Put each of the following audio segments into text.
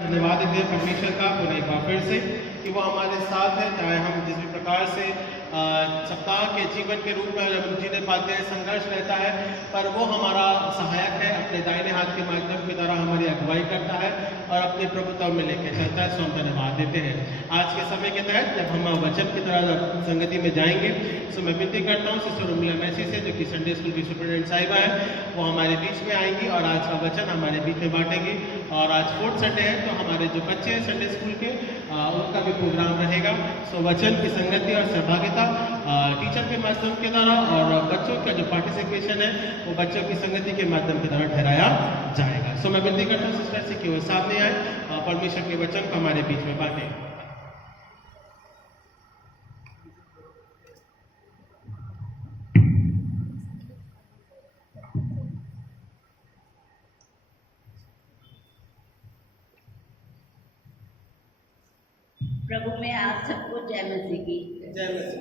धन्यवाद देते हैं परमेश्वर का पुनः एक बार फिर से कि वो हमारे साथ है, चाहे हम जिस भी प्रकार से सप्ताह के जीवन के रूप में जब जीने पाते हैं संघर्ष रहता है, पर वो हमारा सहायक है, अपने दाहिने हाथ के माध्यम की तरह हमारी अगुवाई करता है और अपने प्रभुत्व में लेकर चलता है। सो हम धन्यवाद देते हैं। आज के समय के तहत जब हम वचन की तरह संगति में जाएंगे, सो मैं विनती करता हूँ सिस्टर उर्मिला मैसी से, जो कि संडे स्कूल की सुपरिटेंडेंट साहिबा है, वो हमारे बीच में आएंगी और आज का वचन हमारे बीच में बांटेंगी। और आज 4th संडे है, तो हमारे जो बच्चे हैं संडे स्कूल के उनका भी प्रोग्राम रहेगा। सो वचन की संगति और सहभागिता टीचर के माध्यम के द्वारा और बच्चों का जो पार्टिसिपेशन है वो बच्चों की संगति के माध्यम के द्वारा ठहराया जाएगा। सो मैं विनती करता हूँ सिस्टर से कि वो सामने आए, परमेश्वर के वचन को हमारे बीच में बांटे। प्रभु में आप सबको जय मसीह की। जय मसीह।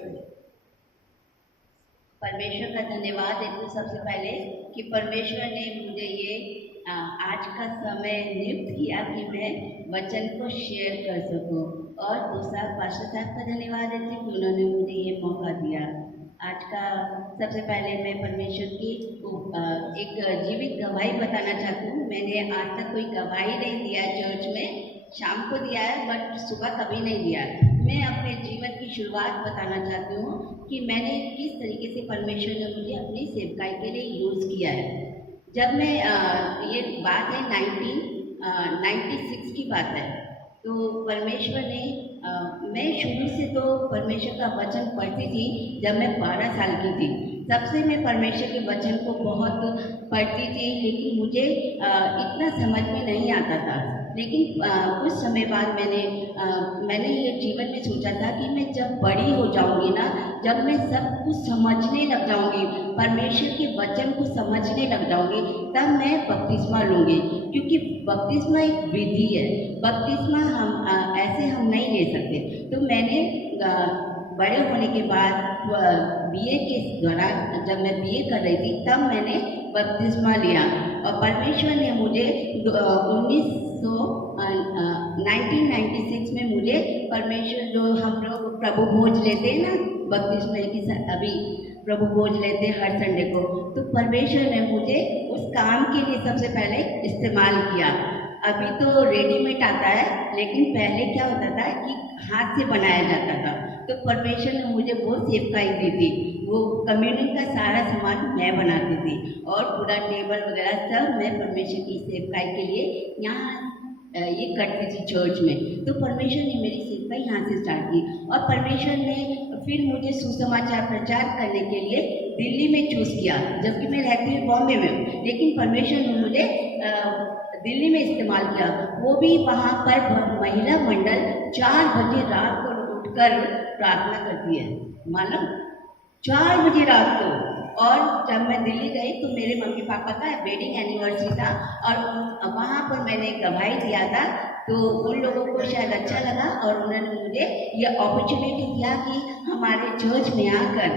परमेश्वर का धन्यवाद देती हूँ सबसे पहले कि परमेश्वर ने मुझे ये आज का समय नियुक्त किया कि मैं वचन को शेयर कर सकूं, और दूसरा पास्टर साहब का धन्यवाद देती हूँ कि उन्होंने मुझे ये मौका दिया। आज का सबसे पहले मैं परमेश्वर की एक जीवित गवाही बताना चाहती हूँ। मैंने आज तक कोई गवाही नहीं दिया चर्च में, शाम को दिया है बट सुबह कभी नहीं दिया। मैं अपने जीवन की शुरुआत बताना चाहती हूँ कि मैंने किस तरीके से परमेश्वर ने मुझे अपनी सेवकाई के लिए यूज़ किया है। जब मैं ये बात है 1996 की बात है, तो परमेश्वर ने मैं शुरू से तो परमेश्वर का वचन पढ़ती थी। जब मैं 12 साल की थी तब से मैं परमेश्वर के वचन को बहुत पढ़ती थी, लेकिन मुझे इतना समझ में नहीं आता था। लेकिन कुछ समय बाद मैंने ये जीवन में सोचा था कि मैं जब बड़ी हो जाऊंगी ना, जब मैं सब कुछ समझने लग जाऊंगी, परमेश्वर के वचन को समझने लग जाऊंगी, तब मैं बपतिस्मा लूँगी। क्योंकि बपतिस्मा एक विधि है, बपतिस्मा हम ऐसे हम नहीं ले सकते। तो मैंने बड़े होने के बाद बीए के दौरान, जब मैं बीए कर रही थी, तब मैंने बपतिस्मा लिया। और परमेश्वर ने मुझे 1996 में मुझे परमेश्वर, जो हम लोग प्रभु भोज लेते हैं ना, बपतिस्मा की अभी प्रभु भोज लेते हैं हर संडे को, तो परमेश्वर ने मुझे उस काम के लिए सबसे पहले इस्तेमाल किया। अभी तो रेडीमेड आता है, लेकिन पहले क्या होता था कि हाथ से बनाया जाता था। तो परमेश्वर ने मुझे वो सेवकाई दी थी। वो कम्युनिटी का सारा सामान मैं बनाती थी और पूरा टेबल वगैरह सब मैं परमेश्वर की सेवकाई के लिए यहाँ ये करती थी चर्च में। तो परमेश्वर ने मेरी सेवकाई यहाँ से स्टार्ट की, और परमेश्वर ने फिर मुझे सुसमाचार प्रचार करने के लिए दिल्ली में चूज़ किया, जबकि मैं रहती हूँ बॉम्बे में। लेकिन परमेश्वर ने मुझे दिल्ली में इस्तेमाल किया। वो भी वहाँ पर महिला मंडल 4 बजे रात को उठकर प्रार्थना करती है, मालूम, 4 बजे रात को। और जब मैं दिल्ली गई तो मेरे मम्मी पापा का वेडिंग एनिवर्सरी था, और वहाँ पर मैंने गवाही दिया था। तो उन लोगों को शायद अच्छा लगा और उन्होंने मुझे ये अपॉर्चुनिटी दिया कि हमारे चर्च में आकर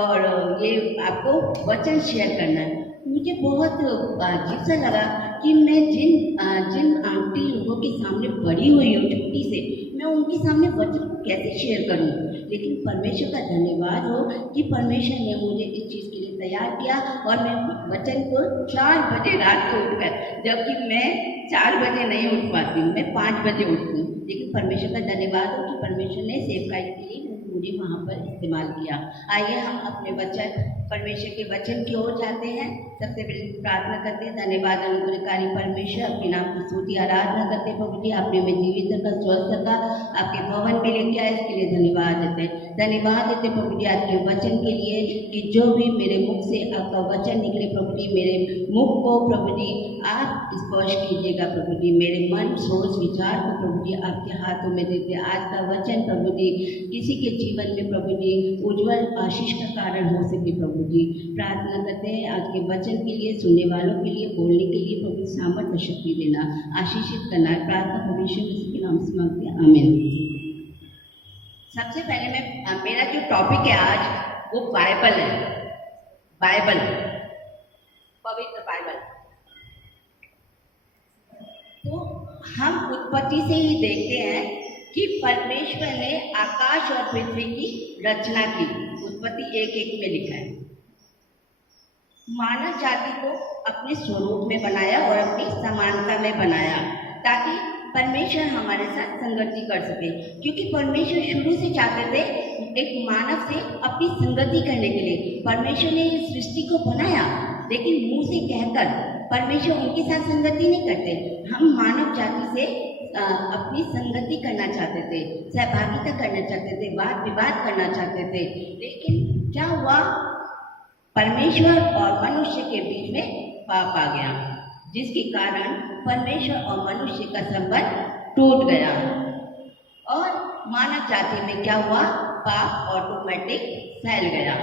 और ये आपको वचन शेयर करना है। मुझे बहुत अजीब सा लगा कि मैं जिन आंटी लोगों के सामने बड़ी हुई हूँ छोटी से, मैं उनके सामने वचन कैसे शेयर करूँ। लेकिन परमेश्वर का धन्यवाद हो कि परमेश्वर ने मुझे इस चीज़ के लिए तैयार किया, और मैं वचन को 4 बजे रात को उठकर, जबकि मैं 4 बजे नहीं उठ पाती हूँ, मैं 5 बजे उठती हूँ। लेकिन परमेश्वर का धन्यवाद हो कि परमेश्वर ने सेवकाई के लिए मुझे वहाँ पर इस्तेमाल किया। आइए हम अपने परमेश्वर के वचन की ओर जाते हैं। सबसे पहले प्रार्थना करते हैं। धन्यवाद अनुग्रहकारी परमेश्वर, आपके नाम की स्तुति आराधना करते प्रभु जी। आपने हमें जीवित रखा, स्वस्थ रखा, आपके भवन में लेके आए, इसके लिए धन्यवाद देते हैं। धन्यवाद देते प्रभु जी आपके वचन के लिए कि जो भी मेरे मुख से आपका वचन निकले प्रभु जी, मेरे मुख को प्रभु जी आप स्पर्श कीजिएगा प्रभु जी। मेरे मन सोच विचार को प्रभु जी आपके हाथों में देते। आज का वचन प्रभु जी किसी के जीवन में प्रभु जी उज्जवल आशीष का कारण हो सके प्रभु जी। प्रार्थना करते हैं आज के वचन के लिए, सुनने वालों के लिए, बोलने के लिए प्रभु सामर्थ्य शक्ति देना, आशीषित करना। प्रार्थना परमेश्वर मसीह के नाम से मांगते हैं, आमीन। सबसे पहले मेरा जो टॉपिक है आज वो बाइबल है। बाइबल, पवित्र बाइबल। तो हम उत्पत्ति से ही देखते हैं कि परमेश्वर ने आकाश और पृथ्वी की रचना की। उत्पत्ति 1:1 में लिखा है। मानव जाति को अपने स्वरूप में बनाया और अपनी समानता में बनाया ताकि परमेश्वर हमारे साथ संगति कर सके, क्योंकि परमेश्वर शुरू से चाहते थे एक मानव से अपनी संगति करने के लिए। परमेश्वर ने इस सृष्टि को बनाया, लेकिन मुंह से कहकर परमेश्वर उनके साथ संगति नहीं करते। हम मानव जाति से अपनी संगति करना चाहते थे, सहभागिता करना चाहते थे, वाद विवाद करना चाहते थे, लेकिन क्या हुआ? परमेश्वर और मनुष्य के बीच में पाप आ गया, जिसके कारण परमेश्वर और मनुष्य का संबंध टूट गया और मानव जाति में क्या हुआ? पाप ऑटोमेटिक फैल गया।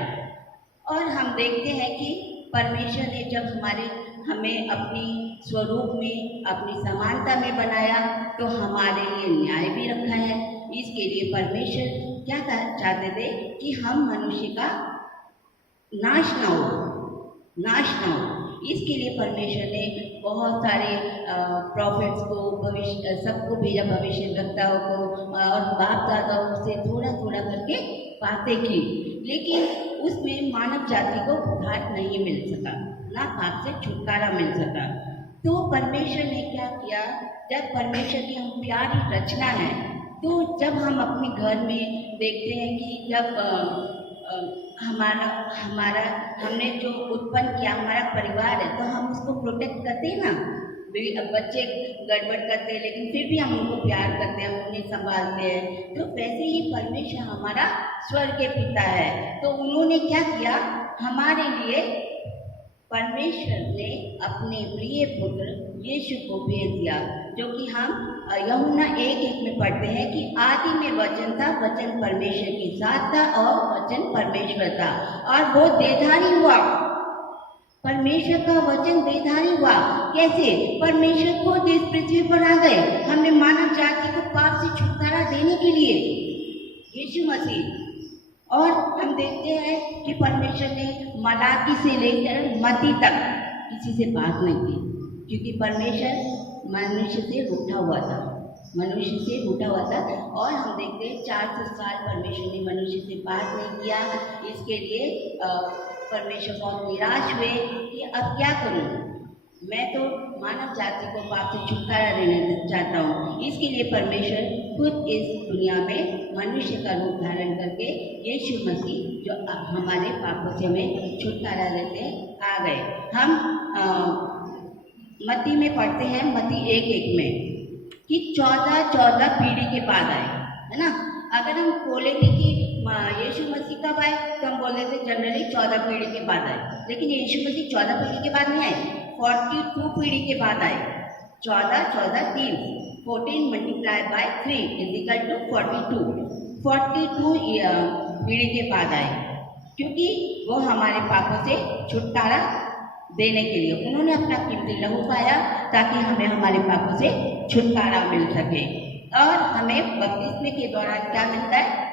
और हम देखते हैं कि परमेश्वर ने जब हमें अपनी स्वरूप में, अपनी समानता में बनाया, तो हमारे लिए न्याय भी रखा है। इसके लिए परमेश्वर क्या चाहते थे कि हम मनुष्य का नाश ना हो। इसके लिए परमेश्वर ने बहुत सारे प्रॉफिट्स को, सबको भेजा, भविष्यवक्ताओं को और बाप दादाओं से थोड़ा थोड़ा करके बातें की, लेकिन उसमें मानव जाति को उद्धार नहीं मिल सका, ना पाप से छुटकारा मिल सका। तो परमेश्वर ने क्या किया? जब परमेश्वर की हम प्यारी रचना है, तो जब हम अपने घर में देखते हैं कि जब हमने जो उत्पन्न किया हमारा परिवार है, तो हम उसको प्रोटेक्ट करते हैं ना। बच्चे गड़बड़ करते हैं, लेकिन फिर भी हम उनको प्यार करते हैं, हम उन्हें संभालते हैं। तो वैसे ही परमेश्वर हमारा स्वर्ग के पिता है, तो उन्होंने क्या किया? हमारे लिए परमेश्वर ने अपने प्रिय पुत्र यीशु को भेज दिया, जो कि हम यूहन्ना 1:1 में पढ़ते हैं कि आदि में वचन था, वचन परमेश्वर के साथ था और वचन परमेश्वर था और वो देहधारी हुआ। परमेश्वर का वचन देहधारी हुआ। कैसे? परमेश्वर खुद इस पृथ्वी पर आ गए हमें मानव जाति को पाप से छुटकारा देने के लिए, यीशु मसीह। और हम देखते हैं कि परमेश्वर ने मलाकी से लेकर मत्ती तक किसी से बात नहीं की, क्योंकि परमेश्वर मनुष्य से रूठा हुआ था। और हम देखते हैं 400 साल परमेश्वर ने मनुष्य से बात नहीं किया। इसके लिए परमेश्वर बहुत निराश हुए कि अब क्या करूं? मैं तो मानव जाति को पाप से छुटकारा देना चाहता हूँ। इसके लिए परमेश्वर खुद इस दुनिया में मनुष्य का रूप धारण करके यीशु मसीह, जो हमारे पापों से हमें छुटकारा देते आ गए। हम मत्ती में पढ़ते हैं, मत्ती 1:1 में कि 14 पीढ़ी के बाद आए, है ना। अगर हम बोलेंगे कि यीशु मसीह कब आए, तो हम बोल देते जनरली 14 पीढ़ी के बाद आए, लेकिन यीशु मसीह 14 पीढ़ी के बाद नहीं आए, 42 पीढ़ी के बाद आए। 14 3 14 मल्टीप्लाई बाय 3 इक्वल टू 42 पीढ़ी के बाद आए, क्योंकि वो हमारे पापों से छुटकारा देने के लिए उन्होंने अपना कीमती लहू पाया, ताकि हमें हमारे पापों से छुटकारा मिल सके। और हमें बपतिस्मे के दौरान क्या मिलता है?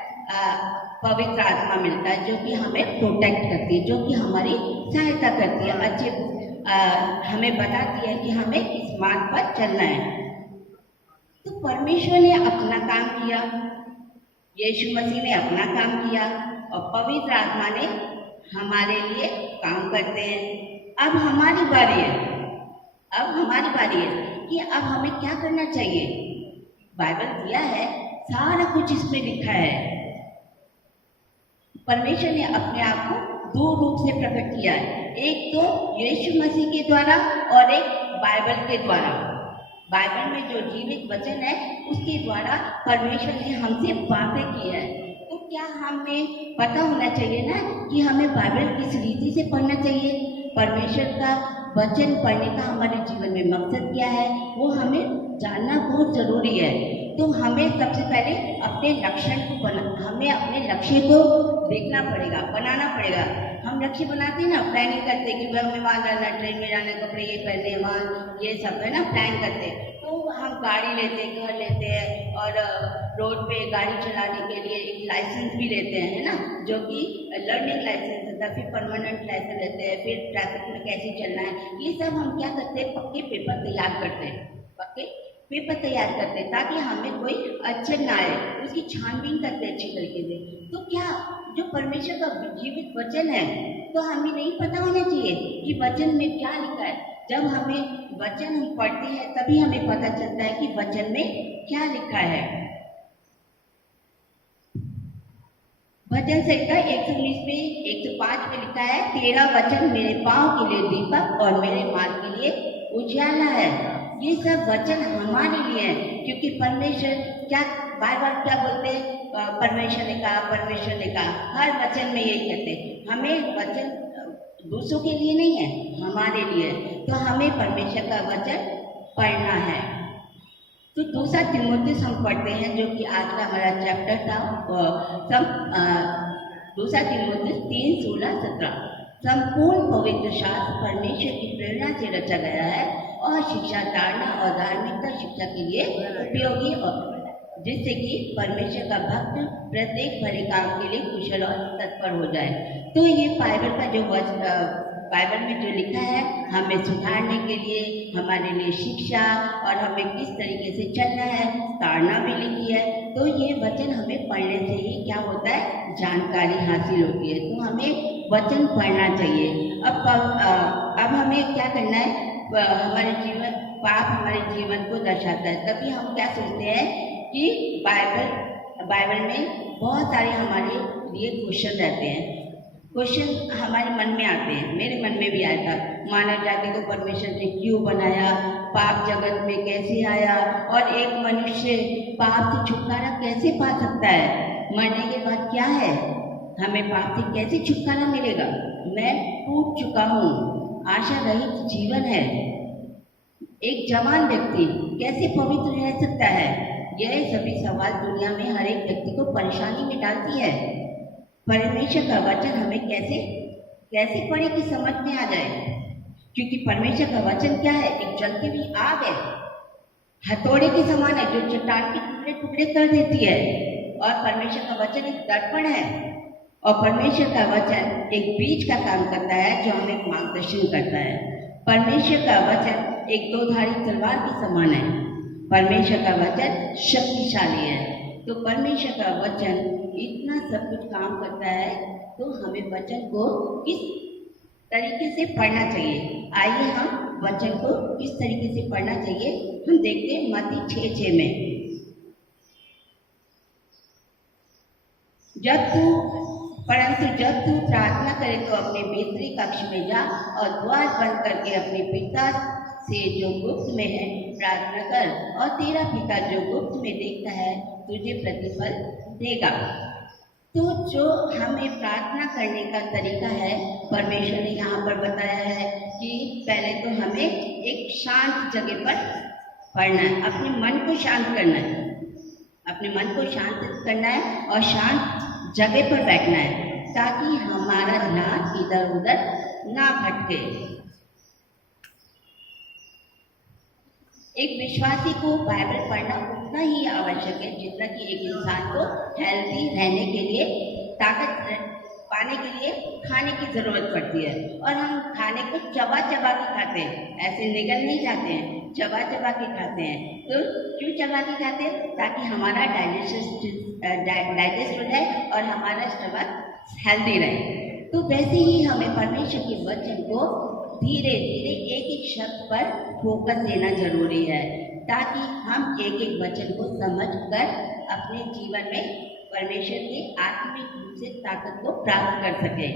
पवित्र आत्मा मिलता है, जो कि हमें प्रोटेक्ट करती है, जो कि हमारी सहायता करती है, हमें बताती है कि हमें किस मार्ग पर चलना है। तो परमेश्वर ने अपना काम किया, यीशु मसीह ने अपना काम किया और पवित्र आत्मा ने हमारे लिए काम करते हैं। अब हमारी बारी है कि अब हमें क्या करना चाहिए। बाइबल दिया है, सारा कुछ इसमें लिखा है। परमेश्वर ने अपने आप को 2 रूप से प्रकट किया है, एक तो यीशु मसीह के द्वारा और एक बाइबल के द्वारा। बाइबल में जो जीवित वचन है, उसके द्वारा परमेश्वर ने हमसे बातें की है। तो क्या हमें पता होना चाहिए ना कि हमें बाइबल किस रीति से पढ़ना चाहिए। परमेश्वर का वचन पढ़ने का हमारे जीवन में मकसद क्या है, वो हमें जानना बहुत ज़रूरी है। तो हमें सबसे पहले अपने लक्ष्य को देखना पड़ेगा, बनाना पड़ेगा। हम लक्ष्य बनाते हैं ना, प्लानिंग करते हैं कि हमें वहाँ जाना, ट्रेन में जाना, कपड़े ये पहने, वहाँ ये सब है ना, प्लान करते हैं। तो हम गाड़ी लेते हैं, घर लेते हैं और रोड पे गाड़ी चलाने के लिए एक लाइसेंस भी लेते हैं, है ना, जो कि लर्निंग लाइसेंस होता है। फिर परमानेंट लाइसेंस लेते हैं, फिर ट्रैफिक में कैसे चलना है, ये सब हम क्या करते हैं, पक्के पेपर तैयार करते हैं, पक्के पेपर तैयार करते हैं ताकि हमें कोई अड़चन ना आए, उसकी छानबीन करते अच्छी तरीके से। तो क्या जो परमेश्वर का जीवित वचन है, तो हमें नहीं पता होना चाहिए कि वचन में क्या लिखा है। जब हमें वचन हम पढ़ते हैं तभी हमें पता चलता है कि वचन में क्या लिखा है। भजन संहिता 119 में 105 में लिखा है, तेरा वचन मेरे पाँव के लिए दीपक और मेरे मार्ग के लिए उजाला है। ये सब वचन हमारे लिए है, क्योंकि परमेश्वर क्या बार बार क्या बोलते हैं, परमेश्वर ने कहा, परमेश्वर ने कहा, हर वचन में यही कहते हैं। हमें वचन दूसरों के लिए नहीं है, हमारे लिए। तो हमें परमेश्वर का वचन पढ़ना है। तो दूसरा तिमोथेयुस हम पढ़ते हैं, जो कि आज का हमारा चैप्टर था। दूसरा तिमोथेयुस 3:16-17। संपूर्ण पवित्र शास्त्र परमेश्वर की प्रेरणा से रचा गया है और शिक्षा, धारणा और धार्मिकता शिक्षा के लिए उपयोगी, और जिससे कि परमेश्वर का भक्त प्रत्येक भले काम के लिए कुशल और तत्पर हो जाए। तो ये बाइबल का जो बाइबल में जो लिखा है, हमें सुधारने के लिए, हमारे लिए शिक्षा और हमें किस तरीके से चलना है, ताड़ना भी लिखी है। तो ये वचन हमें पढ़ने से ही क्या होता है, जानकारी हासिल होती है। तो हमें वचन पढ़ना चाहिए। अब हमें क्या करना है, हमारे जीवन, पाप हमारे जीवन को दर्शाता है। तभी हम क्या सोचते हैं कि बाइबल में बहुत सारे हमारे लिए क्वेश्चन रहते हैं। क्वेश्चन हमारे मन में आते हैं, मेरे मन में भी आया था, मानव जाति को परमेश्वर ने क्यों बनाया, पाप जगत में कैसे आया, और एक मनुष्य पाप से छुटकारा कैसे पा सकता है, मरने के बाद क्या है, हमें पाप से कैसे छुटकारा मिलेगा, मैं टूट चुका हूँ, आशा रहित जीवन है, एक जवान व्यक्ति कैसे पवित्र रह सकता है। यह सभी सवाल दुनिया में हर एक व्यक्ति को परेशानी में डालती है। परमेश्वर का वचन हमें कैसे पढ़े कि समझ में आ जाए, क्योंकि परमेश्वर का वचन क्या है, एक जलती हुई आग है, हथौड़े के समान है, जो चट्टान के टुकड़े टुकड़े कर देती है। और परमेश्वर का वचन एक दर्पण है, और परमेश्वर का वचन एक बीज का काम करता है, जो हमें मार्गदर्शन करता है। परमेश्वर का वचन एक दो-धारी तलवार के समान है। परमेश्वर का वचन शक्तिशाली है। तो परमेश्वर का वचन इतना सब कुछ काम करता है, तो हमें वचन को किस तरीके से पढ़ना चाहिए। आइए हम वचन को किस तरीके से पढ़ना चाहिए हम देखते हैं मत्ती 6:6 में। परंतु जब तू प्रार्थना करे तो अपने भीतरी कक्ष में जा और द्वार बंद करके अपने पिता से जो गुप्त में है प्रार्थना कर, और तेरा पिता जो गुप्त में देखता है तुझे प्रतिफल देगा। तो जो हमें प्रार्थना करने का तरीका है, परमेश्वर ने यहाँ पर बताया है कि पहले तो हमें एक शांत जगह पर पढ़ना है, अपने मन को शांत करना है, अपने मन को शांत करना है और शांत जगह पर बैठना है, ताकि हमारा ध्यान इधर उधर ना भटके। एक विश्वासी को बाइबल पढ़ना उतना ही आवश्यक है जितना कि एक इंसान को हेल्दी रहने के लिए, ताकत पाने के लिए खाने की ज़रूरत पड़ती है। और हम खाने को चबा चबा के खाते हैं, ऐसे निगल नहीं जाते हैं, चबा चबा के खाते हैं। तो क्यों चबा के खाते हैं? ताकि हमारा डाइजेस्ट हो जाए और हमारा स्टमक हेल्दी रहे। तो वैसे ही हमें परमेश्वर के वचन को धीरे धीरे एक एक शब्द पर फोकस देना जरूरी है, ताकि हम एक एक वचन को समझकर अपने जीवन में परमेश्वर की आत्मिक रूप से ताकत को प्राप्त कर सके।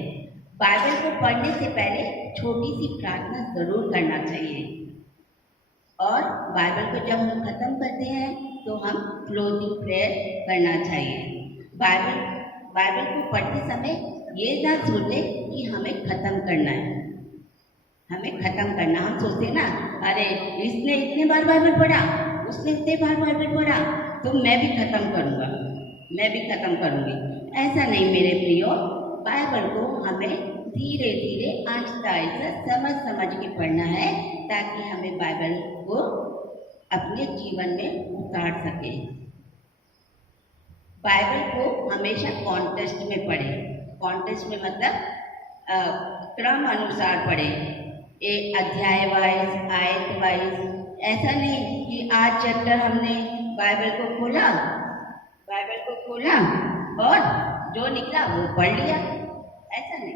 बाइबल को पढ़ने से पहले छोटी सी प्रार्थना जरूर करना चाहिए, और बाइबल को जब हम खत्म करते हैं तो हम क्लोजिंग प्रेयर करना चाहिए। बाइबल को पढ़ते समय ये ना सोचे कि हमें खत्म करना है, हमें खत्म करना। हम सोचते हैं ना, अरे इसने इतने बार बाइबल पढ़ा, उसने इतने बार बाइबल पढ़ा, तो मैं भी खत्म करूँगा, मैं भी खत्म करूँगी। ऐसा नहीं मेरे प्रियो, बाइबल को हमें धीरे धीरे आहिस्ता आहिस्ता समझ के पढ़ना है, ताकि हमें बाइबल को अपने जीवन में उतार सके। बाइबल को हमेशा कॉन्टेक्स्ट में पढ़ें। कॉन्टेक्स्ट में मतलब क्रम अनुसार पढ़ें, एक अध्याय वाइज, आयत वाइज, ऐसा नहीं कि आज चैप्टर हमने बाइबल को खोला और जो निकला वो पढ़ लिया, ऐसा नहीं।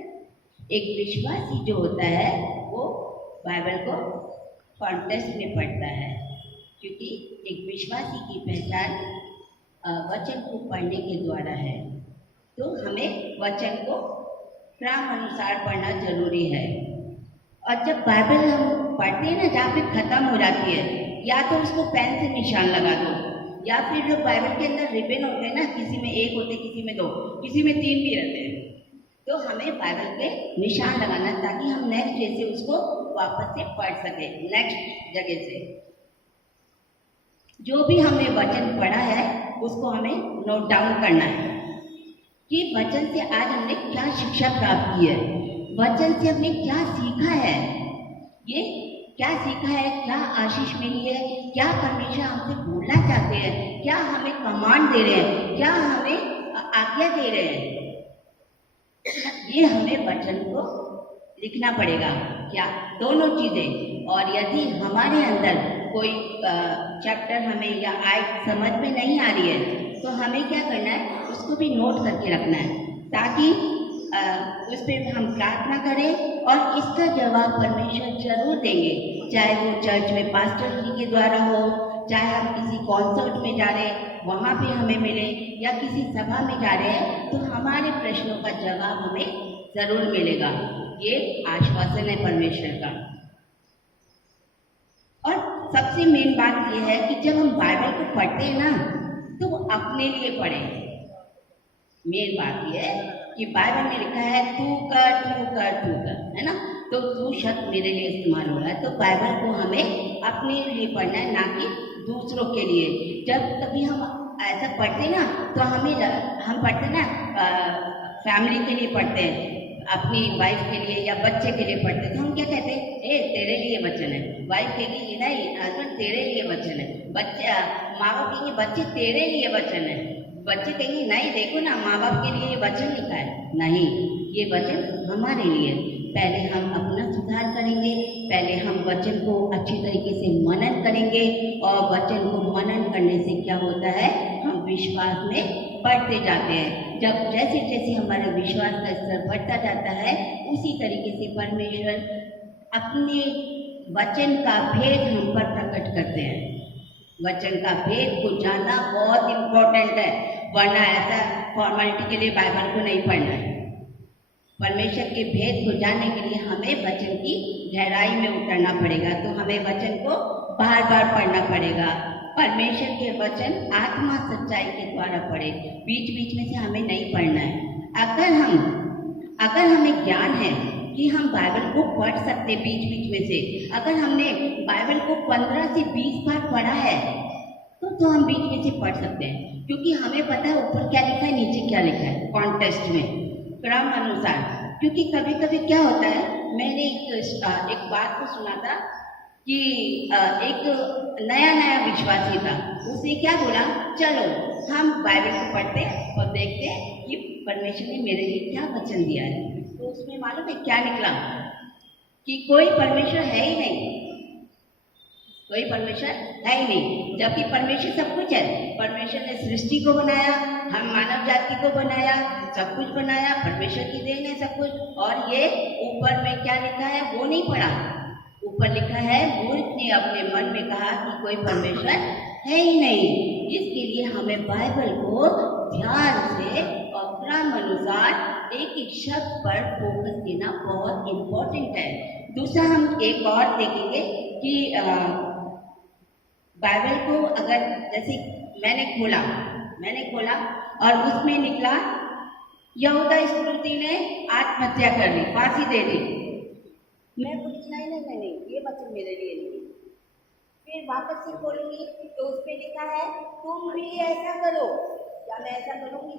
एक विश्वासी जो होता है वो बाइबल को कॉन्टेक्स्ट में पढ़ता है, क्योंकि एक विश्वासी की पहचान वचन को पढ़ने के द्वारा है। तो हमें वचन को क्रम अनुसार पढ़ना जरूरी है। और जब बाइबल हम पढ़ते हैं ना, जहाँ पे खत्म हो जाती है, या तो उसको पेन से निशान लगा दो, या फिर जो बाइबल के अंदर रिबन होते हैं ना, किसी में 1 होते, किसी में 2, किसी में 3 भी रहते हैं, तो हमें बाइबल पे निशान लगाना, ताकि हम नेक्स्ट डे से उसको वापस से पढ़ सके। नेक्स्ट जगह से जो भी हमने वचन पढ़ा है उसको हमें नोट डाउन करना है कि वचन से आज हमने क्या शिक्षा प्राप्त की है, वचन से हमने क्या सीखा है, ये क्या सीखा है, क्या आशीष मिली है, क्या परमेश्वर हमसे बोलना चाहते हैं, क्या हमें कमांड दे रहे हैं, क्या हमें आज्ञा दे रहे हैं। ये हमें वचन को लिखना पड़ेगा, क्या दोनों चीजें। और यदि हमारे अंदर कोई चैप्टर हमें या आयत समझ में नहीं आ रही है, तो हमें क्या करना है, उसको भी नोट करके रखना है, ताकि उस पर हम प्रार्थना करें और इसका जवाब परमेश्वर जरूर देंगे। चाहे वो चर्च में पास्टर जी के द्वारा हो, चाहे हम किसी कॉन्सर्ट में जा रहे हैं वहाँ पे हमें मिले, या किसी सभा में जा रहे हैं तो हमारे प्रश्नों का जवाब हमें जरूर मिलेगा। ये आश्वासन है परमेश्वर का। और सबसे मेन बात यह है कि जब हम बाइबल को पढ़ते हैं ना, तो वो अपने लिए पढ़ें। मेन बात यह है कि बाइबल में लिखा है तू कर, है ना, तो तू शब्द मेरे लिए इस्तेमाल हो रहा है। तो बाइबल को हमें अपने लिए पढ़ना है, ना कि दूसरों के लिए। जब कभी हम ऐसा पढ़ते ना, तो हम पढ़ते ना फैमिली के लिए पढ़ते हैं, अपनी वाइफ के लिए या बच्चे के लिए पढ़ते हैं, तो हम क्या कहते हैं, तेरे लिए वचन है। वाइफ कहेगी नहीं, हस्बैंड तेरे लिए वचन है। बच्चे माँ बाप कहेंगे बच्चे तेरे लिए वचन है। बच्चे कहेंगे नहीं, देखो ना माँ बाप के लिए ये वचन लिखा है। नहीं, ये वचन हमारे लिए। पहले हम अपना सुधार करेंगे, पहले हम वचन को अच्छी तरीके से मनन करेंगे, और वचन को मनन करने से क्या होता है, हम विश्वास में बढ़ते जाते हैं। जब जैसे जैसे हमारे विश्वास का स्तर बढ़ता जाता है, उसी तरीके से परमेश्वर अपने वचन का भेद हम पर प्रकट करते हैं। वचन का भेद को जानना बहुत इम्पोर्टेंट है, वरना ऐसा फॉर्मेलिटी के लिए बाइबल को नहीं पढ़ना है। परमेश्वर के भेद को जानने के लिए हमें वचन की गहराई में उतरना पड़ेगा। तो हमें वचन को बार बार पढ़ना पड़ेगा। परमेश्वर के वचन आत्मा सच्चाई के द्वारा पढ़े, बीच बीच में से हमें नहीं पढ़ना है। अगर हमें ज्ञान है कि हम बाइबल को पढ़ सकते बीच बीच में से, अगर हमने बाइबल को 15 से 20 बार पढ़ा है, तो हम बीच में से पढ़ सकते हैं, क्योंकि हमें पता है ऊपर क्या लिखा है, नीचे क्या लिखा है, कॉन्टेक्स्ट में, क्रम अनुसार। क्योंकि कभी कभी क्या होता है, मैंने एक बात को सुना था कि एक नया विश्वासी था, उसने क्या बोला, चलो हम बाइबल को पढ़ते और देखते हैं कि परमेश्वर ने मेरे लिए क्या वचन दिया है। तो उसमें मालूम है क्या निकला, कि कोई परमेश्वर है ही नहीं, कोई परमेश्वर है ही नहीं, जबकि परमेश्वर सब कुछ है। परमेश्वर ने सृष्टि को बनाया, हम मानव जाति को बनाया, सब कुछ बनाया, परमेश्वर की देन है सब कुछ। और ये ऊपर में क्या लिखा है वो नहीं पढ़ा, ऊपर लिखा है मूर्ख ने अपने मन में कहा कि कोई परमेश्वर है ही नहीं। इसके लिए हमें बाइबल को ध्यान से और क्रम अनुसार एक एक शब्द पर फोकस देना बहुत इम्पोर्टेंट है। दूसरा हम एक और देखेंगे कि बाइबल को अगर जैसे मैंने खोला और उसमें निकला यहूदा इस्करियोती ने आत्महत्या कर ली, फांसी दे दी। मैं बोली नहीं, ये वचन मेरे लिए नहीं। फिर वापस से खोलूंगी तो उसमें लिखा है तुम भी ऐसा करो। क्या मैं ऐसा करूंगी?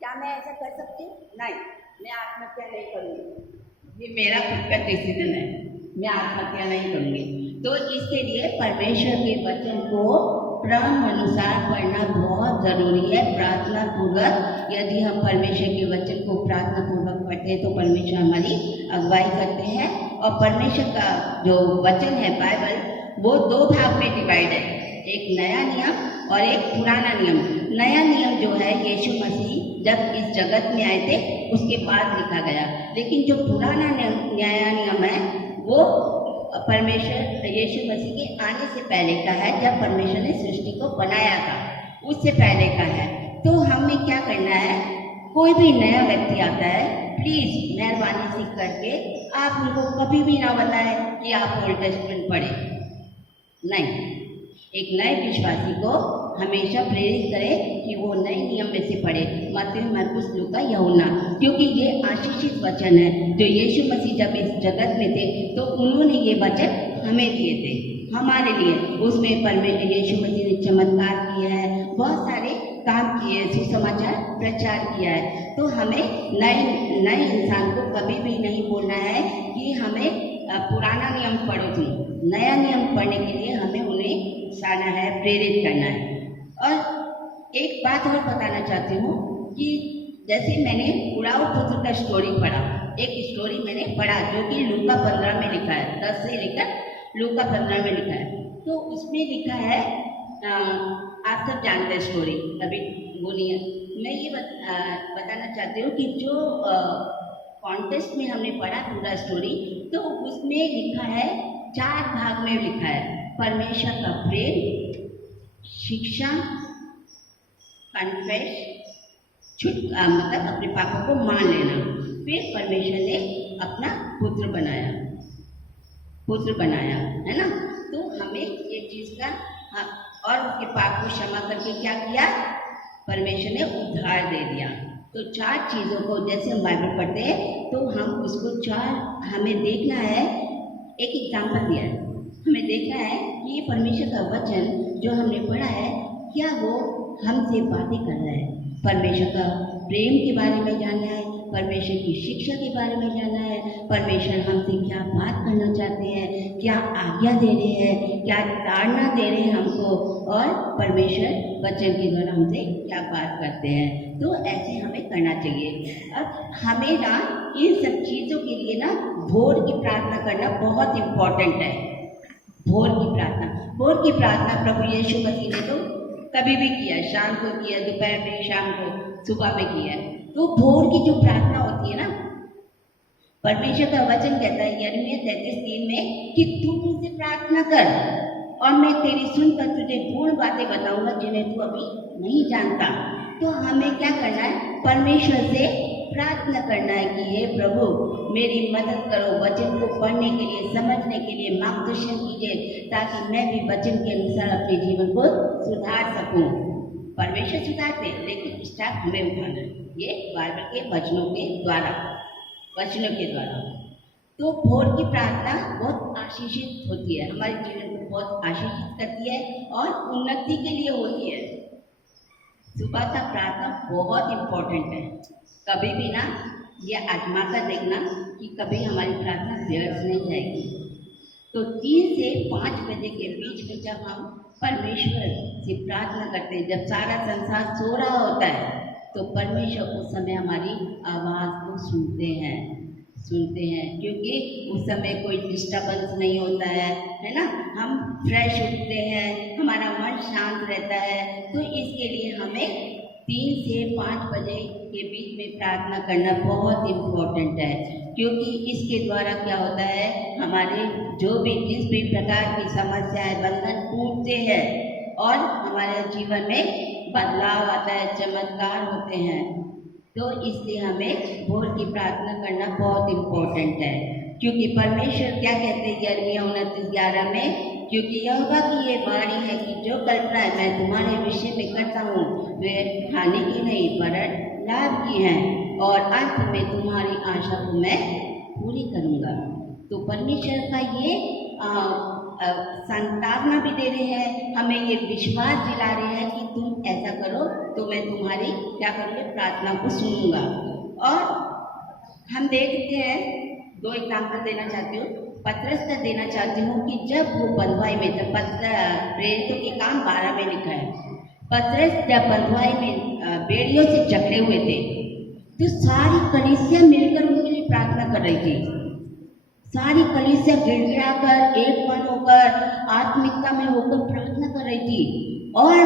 क्या मैं ऐसा कर सकती हूँ? नहीं, मैं आत्महत्या नहीं करूंगी। ये मेरा खुद का डिसीजन है, मैं आत्महत्या नहीं करूंगी। तो इसके लिए परमेश्वर के वचन को क्रम अनुसार पढ़ना बहुत ज़रूरी है, प्रार्थना पूर्वक। यदि हम परमेश्वर के वचन को प्रार्थना पूर्वक पढ़ते हैं तो परमेश्वर हमारी अगुवाई करते हैं। और परमेश्वर का जो वचन है बाइबल, वो 2 भाग में डिवाइड है, एक नया नियम और एक पुराना नियम। नया नियम जो है यीशु मसीह जब इस जगत में आए थे उसके बाद लिखा गया, लेकिन जो पुराना नया नियम है वो परमेश्वर यीशु मसीह के आने से पहले का है, जब परमेश्वर ने सृष्टि को बनाया था उससे पहले का है। तो हमें क्या करना है, कोई भी नया व्यक्ति आता है, प्लीज़ मेहरबानी से करके आप उनको कभी भी ना बताएं कि आप ओल्ड टेस्टमेंट पढ़ें। नहीं, एक नए विश्वासी को हमेशा प्रेरित करें कि वो नए नियम में से पढ़े, मत्ती, मरकुस, लूका, यूहन्ना, क्योंकि ये आशीषित वचन है। जो यीशु मसीह जब इस जगत में थे तो उन्होंने ये वचन हमें दिए थे, हमारे लिए। उसमें परमेश्वर यीशु मसीह ने चमत्कार किया है, बहुत सारे काम किए, सुसमाचार प्रचार किया है। तो हमें नए इंसान को कभी भी नहीं बोलना है कि हमें पुराना नियम पढ़ो तुम। नया नियम पढ़ने के लिए हमें उन्हें उकसाना है, प्रेरित करना है। और एक बात और बताना चाहती हूँ कि जैसे मैंने उड़ाऊ पुत्र का स्टोरी पढ़ा, एक स्टोरी मैंने पढ़ा जो कि लूका 15 में लिखा है, 10 से लेकर लूका 15 में लिखा है। तो उसमें लिखा है, आप सब जानते हैं स्टोरी, अभी बोलिए। मैं ये बताना चाहती हूँ कि जो कॉन्टेस्ट में हमने पढ़ा पूरा स्टोरी, तो उसमें लिखा है, 4 भाग में लिखा है, परमेश्वर का प्रेम, शिक्षा, कन्फेस, मतलब अपने पापों को मान लेना। फिर परमेश्वर ने अपना पुत्र बनाया, है ना। तो हमें एक चीज़ का और उसके पाप को क्षमा करके क्या किया, परमेश्वर ने उद्धार दे दिया। तो 4 चीज़ों को जैसे हम बाइबल पढ़ते हैं तो हम उसको 4 हमें देखना है। एक एग्जाम्पल दिया है, हमें देखना है कि ये परमेश्वर का वचन जो हमने पढ़ा है, क्या वो हमसे बातें कर रहा है। परमेश्वर का प्रेम के बारे में जानना है, परमेश्वर की शिक्षा के बारे में जानना है, परमेश्वर हमसे क्या बात करना चाहते हैं, क्या आज्ञा दे रहे हैं, क्या ताड़ना दे रहे हैं हमको, और परमेश्वर वचन के द्वारा हमसे क्या बात करते हैं। तो ऐसे हमें करना चाहिए। अब हमें ना इन सब चीज़ों के लिए ना भोर की प्रार्थना करना बहुत इम्पोर्टेंट है। भोर की प्रार्थना प्रभु यीशु मसीह ने तो कभी भी किया, शाम को किया, दोपहर में, शाम को, सुबह में किया। तो भोर की जो प्रार्थना होती है ना, परमेश्वर का वचन कहता है यिर्मयाह 33:3 में कि तू मुझसे प्रार्थना कर और मैं तेरी सुनकर तुझे गूढ़ बातें बताऊंगा जिन्हें तू अभी नहीं जानता। तो हमें क्या करना है, परमेश्वर से प्रार्थना करना है कि हे प्रभु मेरी मदद करो, वचन को पढ़ने के लिए, समझने के लिए मार्गदर्शन कीजिए, ताकि मैं भी वचन के अनुसार अपने जीवन को सुधार सकूं। परमेश्वर सुधारते हैं, लेकिन स्टार्ट हमें उठाना है, ये बाइबल के वचनों के द्वारा। तो भोर की प्रार्थना बहुत आशीषित होती है, हमारे जीवन को बहुत आशीषित करती है और उन्नति के लिए होती है। सुबह का प्रार्थना बहुत इम्पोर्टेंट है। कभी भी ना ये आजमा कर देखना कि कभी हमारी प्रार्थना व्यर्थ नहीं जाएगी। तो 3 से 5 बजे के बीच में जब हम परमेश्वर से प्रार्थना करते हैं, जब सारा संसार सो रहा होता है, तो परमेश्वर उस समय हमारी आवाज़ को सुनते हैं, क्योंकि उस समय कोई डिस्टर्बेंस नहीं होता है ना। हम फ्रेश उठते हैं, हमारा मन शांत रहता है। तो इसके लिए हमें 3 से 5 बजे के बीच में प्रार्थना करना बहुत इम्पोर्टेंट है, क्योंकि इसके द्वारा क्या होता है, हमारे जो भी जिस भी प्रकार की समस्याएं, बंधन टूटते हैं और हमारे जीवन में बदलाव आता है, चमत्कार होते हैं। तो इसलिए हमें भोर की प्रार्थना करना बहुत इम्पोर्टेंट है, क्योंकि परमेश्वर क्या कहते हैं यिर्मयाह 29:11 में, क्योंकि यहोवा की ये वाणी है कि जो कल्पनाएं मैं तुम्हारे विषय में करता हूँ वे हानि की नहीं वरन लाभ की हैं, और अंत में तुम्हारी आशा को मैं पूरी करूँगा। तो परमेश्वर का ये संतावना भी दे रहे हैं, हमें ये विश्वास दिला रहे हैं कि तुम ऐसा करो तो मैं तुम्हारी क्या करूँगी, प्रार्थना को सुनूंगा। और हम देखते हैं, 2 एग्जाम्पल देना चाहती हूँ, पतरस का देना चाहती हूँ कि जब वो बंधुआई में, जब प्रेरितों के काम 12 में लिखा है, पतरस जब बंधुआई में बेड़ियों से जकड़े हुए थे तो सारी कलीसिया मिलकर उनके लिए प्रार्थना कर रही थी। सारी कलीसिया गिड़गिड़ा कर एक मन होकर आत्मिकता में होकर प्रार्थना कर रही थी और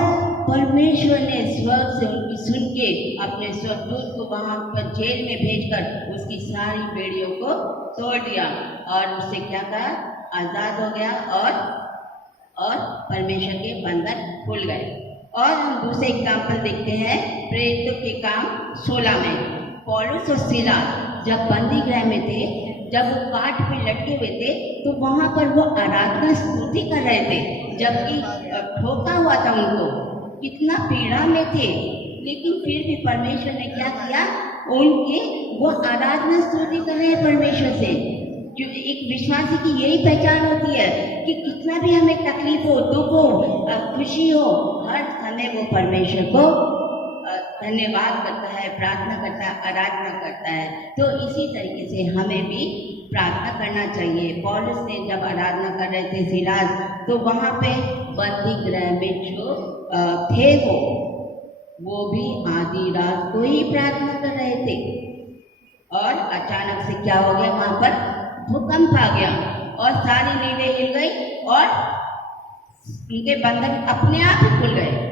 परमेश्वर ने स्वर्ग से उनकी सुन के अपने स्वर्गदूत को वहां पर जेल में भेजकर उसकी सारी बेड़ियों को तोड़ दिया और उससे क्या कहा, आजाद हो गया और परमेश्वर के बंधन खुल गए। और हम दूसरे एग्जाम्पल देखते हैं प्रेरितों के काम 16 में। पौलुस और सीलास जब बंदी गृह में थे, जब वो काठ पे लटके हुए थे तो वहां पर वो आराधना स्तुति कर रहे थे, जबकि ठोका हुआ था उनको, कितना पीड़ा में थे, लेकिन फिर भी परमेश्वर ने क्या किया, उनके वो आराधना स्तुति कर रहे हैं परमेश्वर से। जो एक विश्वासी की यही पहचान होती है कि कितना भी हमें तकलीफ हो, दुख हो, खुशी हो, हर समय वो परमेश्वर को धन्यवाद करता है, प्रार्थना करता है, आराधना करता है। तो इसी तरीके से हमें भी प्रार्थना करना चाहिए। पौलुस ने जब आराधना कर रहे थे सीलास, तो वहाँ पे बंदी गृह में जो थे वो भी आधी रात को ही प्रार्थना कर रहे थे और अचानक से क्या हो गया, वहाँ पर भूकंप आ गया और सारी नींवें हिल गई और उनके बंधन अपने आप ही खुल गए।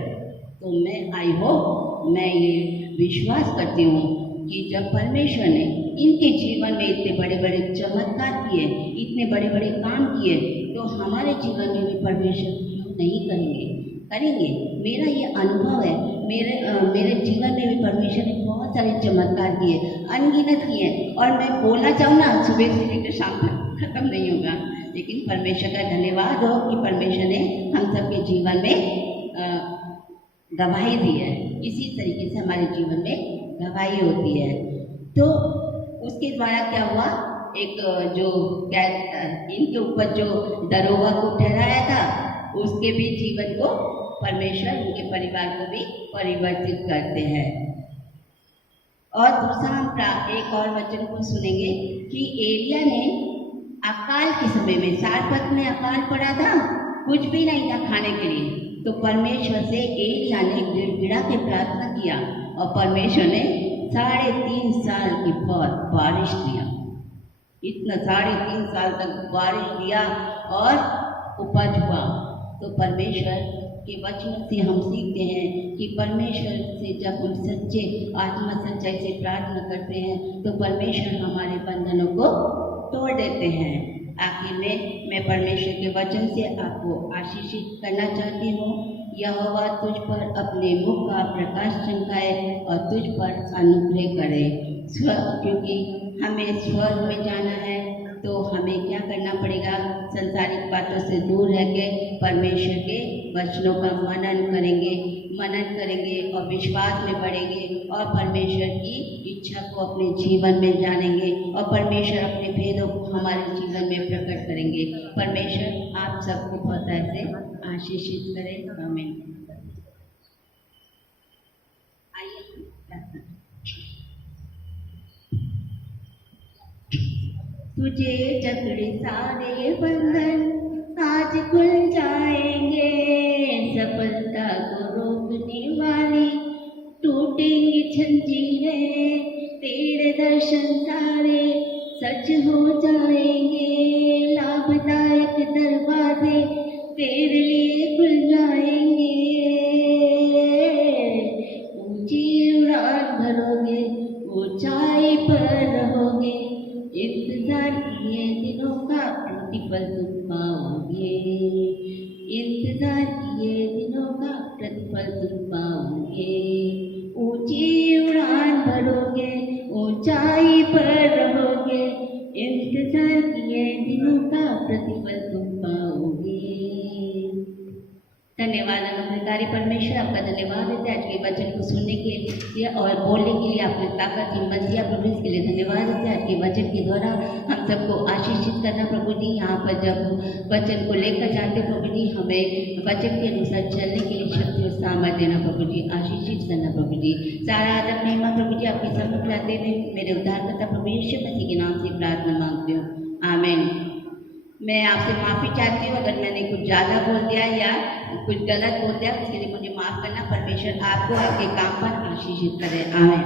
तो मैं ये विश्वास करती हूँ कि जब परमेश्वर ने इनके जीवन में इतने बड़े बड़े चमत्कार किए, इतने बड़े बड़े काम किए, तो हमारे जीवन में भी परमेश्वर क्यों नहीं करेंगे। मेरा ये अनुभव है, मेरे जीवन में भी परमेश्वर ने बहुत सारे चमत्कार किए, अनगिनत किए, और मैं बोलना चाहूँ ना, सुबह से लेकर शाम तक खत्म नहीं होगा। लेकिन परमेश्वर का धन्यवाद हो कि परमेश्वर ने हम सबके जीवन में गवाही दी है। इसी तरीके से हमारे जीवन में गवाही होती है। तो उसके द्वारा क्या हुआ, एक जो इनके ऊपर जो दरोगा को ठहराया था, उसके भी जीवन को परमेश्वर उनके परिवार को भी परिवर्तित करते हैं। और दूसरा हम एक और वचन को सुनेंगे कि एलिया ने अकाल के समय में, सारपत में अकाल पड़ा था, कुछ भी नहीं था खाने के लिए, तो परमेश्वर से एलिया ने गिड़गिड़ा के प्रार्थना किया और परमेश्वर ने 3.5 साल की बारिश दिया। इतना 3.5 साल तक बारिश दिया और उपज हुआ। तो परमेश्वर के वचन से हम सीखते हैं कि परमेश्वर से जब हम सच्चे आत्मा सच्चाई से प्रार्थना करते हैं तो परमेश्वर हमारे बंधनों को तोड़ देते हैं। आखिर में मैं परमेश्वर के वचन से आपको आशीषित करना चाहती हूँ। यहोवा तुझ पर अपने मुख का प्रकाश चमकाए और तुझ पर अनुग्रह करे। क्योंकि हमें स्वर्ग में जाना है तो हमें क्या करना पड़ेगा, संसारिक बातों से दूर रह के परमेश्वर के वचनों का मनन करेंगे और विश्वास में बढ़ेंगे और परमेश्वर की इच्छा को अपने जीवन में जानेंगे और परमेश्वर अपने भेदों को हमारे जीवन में प्रकट करेंगे। परमेश्वर आप सबको बहुत ऐसे आशीषित करें। आमीन। तुझे जकड़े सारे बंधन आज खुल जाएंगे, सफलता को रोकने वाली टूटेंगी जंजीरें, तेरे दर्शन सारे सच हो जाएंगे, लाभदायक दरवाजे तेरे लिए खुल जाएंगे। ऊंची उड़ान भरोगे, ऊंचाई पर रहोगे, इंतजार किए दिनों का प्रतिफल तुम पाओगे। इंतजार किए दिनों का प्रतिफल तुम पाओगे। ऊंची उड़ान भरोगे, ऊंचाई पर रहोगे, इंतजार किए दिनों का प्रतिफल तुम पाओगे। धन्यवाद अनुग्रहकारी परमेश्वर, आपका धन्यवाद देते आज के वचन को सुनने के लिए और बोलने के लिए आपने ताकत हिम्मत दिया प्रभु, इसके लिए धन्यवाद देते आज के वचन के द्वारा हम सबको आशीषित करना प्रभु जी। यहाँ पर जब वचन को लेकर जाते प्रभु जी, हमें वचन के अनुसार चलने के लिए शक्ति और सामर्थ्य देना प्रभु जी, आशीषित करना प्रभु जी। सारा आदर महिमा प्रभु जी आपकी सम्मुख लाते हुए मेरे उद्धारकर्ता प्रभु यीशु मसीह के नाम से प्रार्थना मांगती हूँ, आमीन। मैं आपसे माफ़ी चाहती हूँ अगर मैंने कुछ ज़्यादा बोल दिया या कुछ गलत बोल दिया, उसके लिए मुझे माफ़ माफ करना, परमेश्वर आपको आपके काम पर आशीषित करे। आमीन।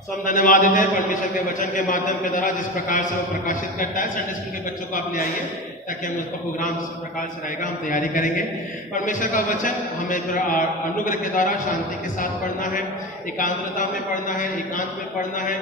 सो हम धन्यवाद देते हैं परमेश्वर के वचन के माध्यम के द्वारा जिस प्रकार से वो प्रकाशित करता है। संडे स्कूल के बच्चों को आप ले आइए ताकि हम उसका प्रोग्राम जिस प्रकार से रहेगा हम तैयारी करेंगे। परमेश्वर का वचन हमें अनुग्रह के द्वारा शांति के साथ पढ़ना है, एकाग्रता में पढ़ना है, एकांत में पढ़ना है,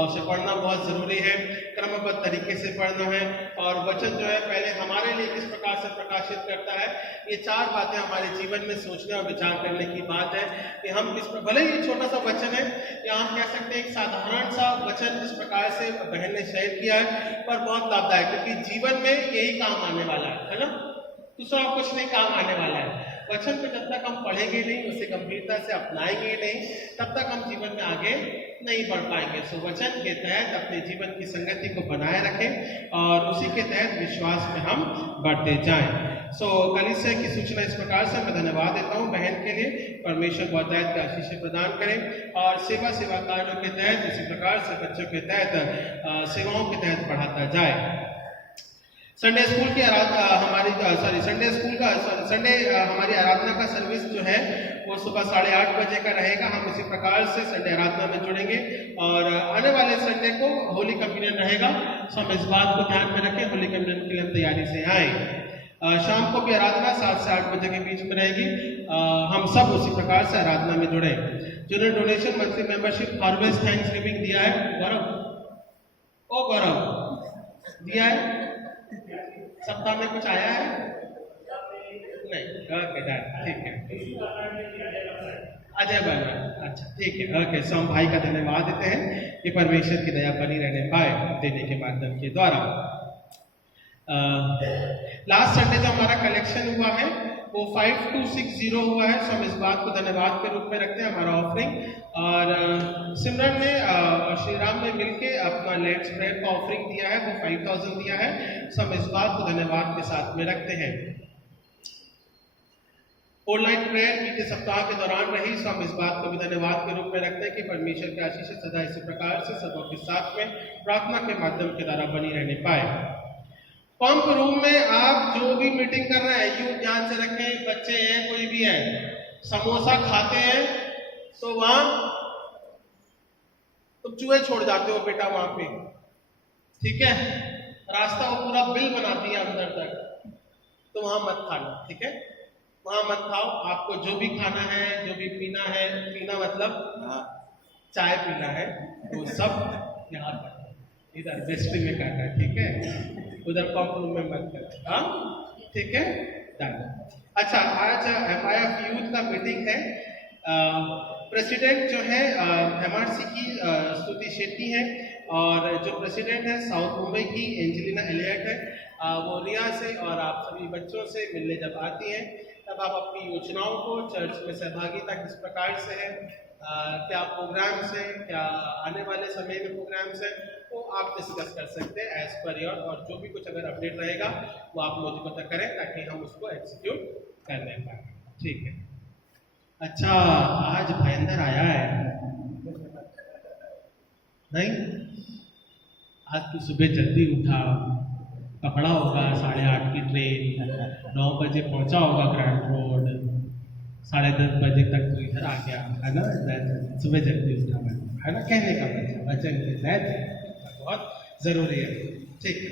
उसे पढ़ना बहुत जरूरी है, क्रमबद्ध तरीके से पढ़ना है। और वचन जो है पहले हमारे लिए किस प्रकार से प्रकाशित करता है, ये 4 बातें हमारे जीवन में सोचने और विचार करने की बात है कि हम किस भले ही छोटा सा वचन है या हम कह सकते हैं एक साधारण सा वचन जिस प्रकार से बहन ने शेयर किया है, पर बहुत लाभदायक, क्योंकि जीवन में यही काम आने वाला है ना, दूसरा कुछ नहीं काम आने वाला है। वचन को जब तक हम पढ़ेंगे नहीं, उसे गंभीरता से अपनाएंगे नहीं, तब तक हम जीवन में आगे नहीं बढ़ पाएंगे। सो वचन के तहत अपने जीवन की संगति को बनाए रखें और उसी के तहत विश्वास में हम बढ़ते जाएं। सो कलीसिया की सूचना इस प्रकार से मैं धन्यवाद देता हूँ बहन के लिए। परमेश्वर बहुतायत की आशीष प्रदान करें और सेवा कार्यों के तहत इसी प्रकार से बच्चों के तहत सेवाओं के तहत बढ़ाता जाए। संडे स्कूल की हमारी आराधना का सर्विस जो है वो सुबह 8:30 बजे का रहेगा। हम इसी प्रकार से संडे आराधना में जुड़ेंगे और आने वाले संडे को होली कम्युनियन रहेगा। सो हम इस बात को ध्यान में रखें, होली कम्युनियन के लिए हम तैयारी से आए। शाम को भी आराधना 7 से 8 बजे के बीच में रहेगी। हम सब उसी प्रकार से आराधना में जुड़े। जिन्होंने donation monthly membership harvest Thanksgiving दिया है, गौरव दिया है, सप्ताह में कुछ आया है नहीं? ओके, ठीक है, अजय भाई, अच्छा ठीक है, ओके। सो हम भाई का धन्यवाद देते हैं कि परमेश्वर की दया बनी रहने पाए देने के माध्यम के द्वारा। लास्ट संडे जो हमारा कलेक्शन हुआ है वो 5260 हुआ है। सो हम इस बात को धन्यवाद के रूप में रखते हैं, हमारा ऑफरिंग। और सिमरन ने श्री राम ने मिलके अपना लेट्स प्रेयर का ऑफरिंग दिया है, वो 5000 दिया है। सो हम इस बात को धन्यवाद के साथ में रखते हैं। ऑनलाइन प्रेयर बीते सप्ताह के दौरान रही। सो हम इस बात को भी धन्यवाद के रूप में रखते हैं कि परमेश्वर की आशीष सदा इसी प्रकार से सबों के साथ में प्रार्थना के माध्यम के द्वारा बनी रहने पाए। पंप रूम में आप जो भी मीटिंग कर रहे हैं यूं ध्यान से रखें, बच्चे हैं कोई भी है, समोसा खाते हैं तो वहां तुम चूहे छोड़ जाते हो बेटा वहां पे, ठीक है, रास्ता वो पूरा बिल बनाती है अंदर तक, तो वहां मत खाना, ठीक है, वहां मत खाओ। आपको जो भी खाना है, जो भी पीना है, पीना मतलब चाय पीना है, वो सब यहाँ इधर वेस्टरी में करना है, ठीक है, उधर पंप रूम में मत करना, हाँ ठीक है, डन। अच्छा, आज MIF यूथ का मीटिंग है। प्रेसिडेंट जो है MRC की स्तुति शेट्टी है और जो प्रेसिडेंट है साउथ मुंबई की एंजेलिना एलियट है। वो रिया से और आप सभी बच्चों से मिलने जब आती हैं तब आप अपनी योजनाओं को, चर्च में सहभागिता किस प्रकार से है, क्या प्रोग्राम्स हैं, क्या आने वाले समय में प्रोग्राम्स हैं, वो आप डिस्कस कर सकते हैं एज पर योर, और जो भी कुछ अगर अपडेट रहेगा वो आप मुझे पता करें ताकि हम उसको एग्जीक्यूट कर ले पाए, ठीक है। अच्छा, आज भयंकर आया है नहीं? आज तो सुबह जल्दी उठा, पकड़ा होगा 8:30 की ट्रेन, 9 बजे पहुंचा होगा ग्रैंड रोड, 10:30 बजे तक तो इधर आ गया है ना। सुबह जल्दी उठा है ना, कहने का वचन के तहत बहुत जरूरी है, ठीक है।